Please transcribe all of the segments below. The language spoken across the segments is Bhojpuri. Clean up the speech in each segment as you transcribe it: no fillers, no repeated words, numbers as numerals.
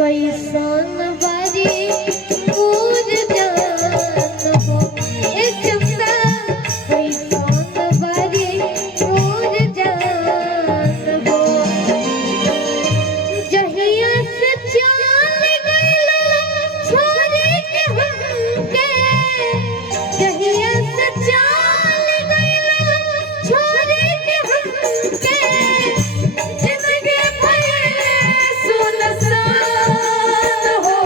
कैसन बारी मोर जान हो ए चंदा कैसन बारी मोर जान हो जहिया से चल गइलो छोड़ के हमके जहिया से चल गइलो छोड़ के हमके जिंदगी भइले सुनसान हो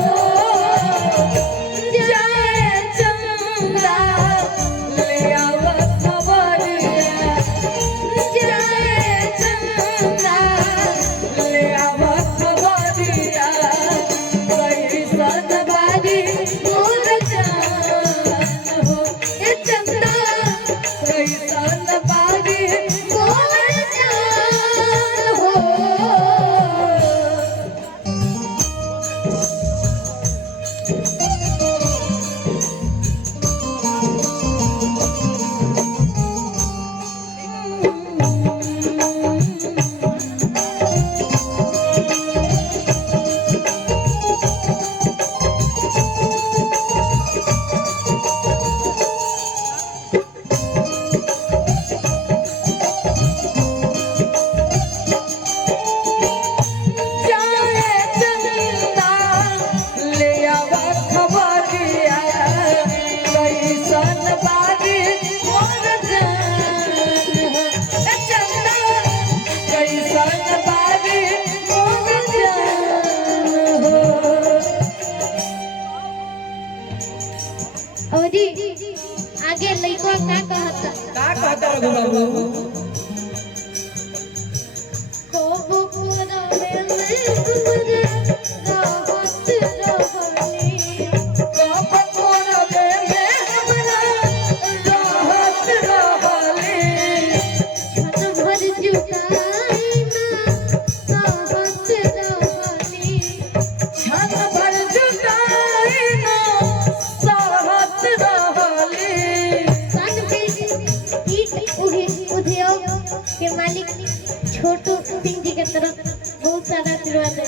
जाए चंदा ले आव खबरिया जाए चंदा ले आव खबरिया कैसन बारी मोर जान हो ए चंदा कैसन बारी मोर जान हो जाए चंदा ले आव खबरिया कैसन बारी मोर जान हो ए चंदा कैसन बारी मोर जान हो औरी आगे लइका का कहता रघु बाबू खूब पुरवे में हमरे रहत रहनी कब कोरबे में हमरा रहत रहली छन भर जुटाई ना कहत रहनी छन भर जुटाई न सहत रहली सन पे ईट उद्योग के मालिक छोटू सिंह जी के तरफ बहुत सारा आशीर्वाद है।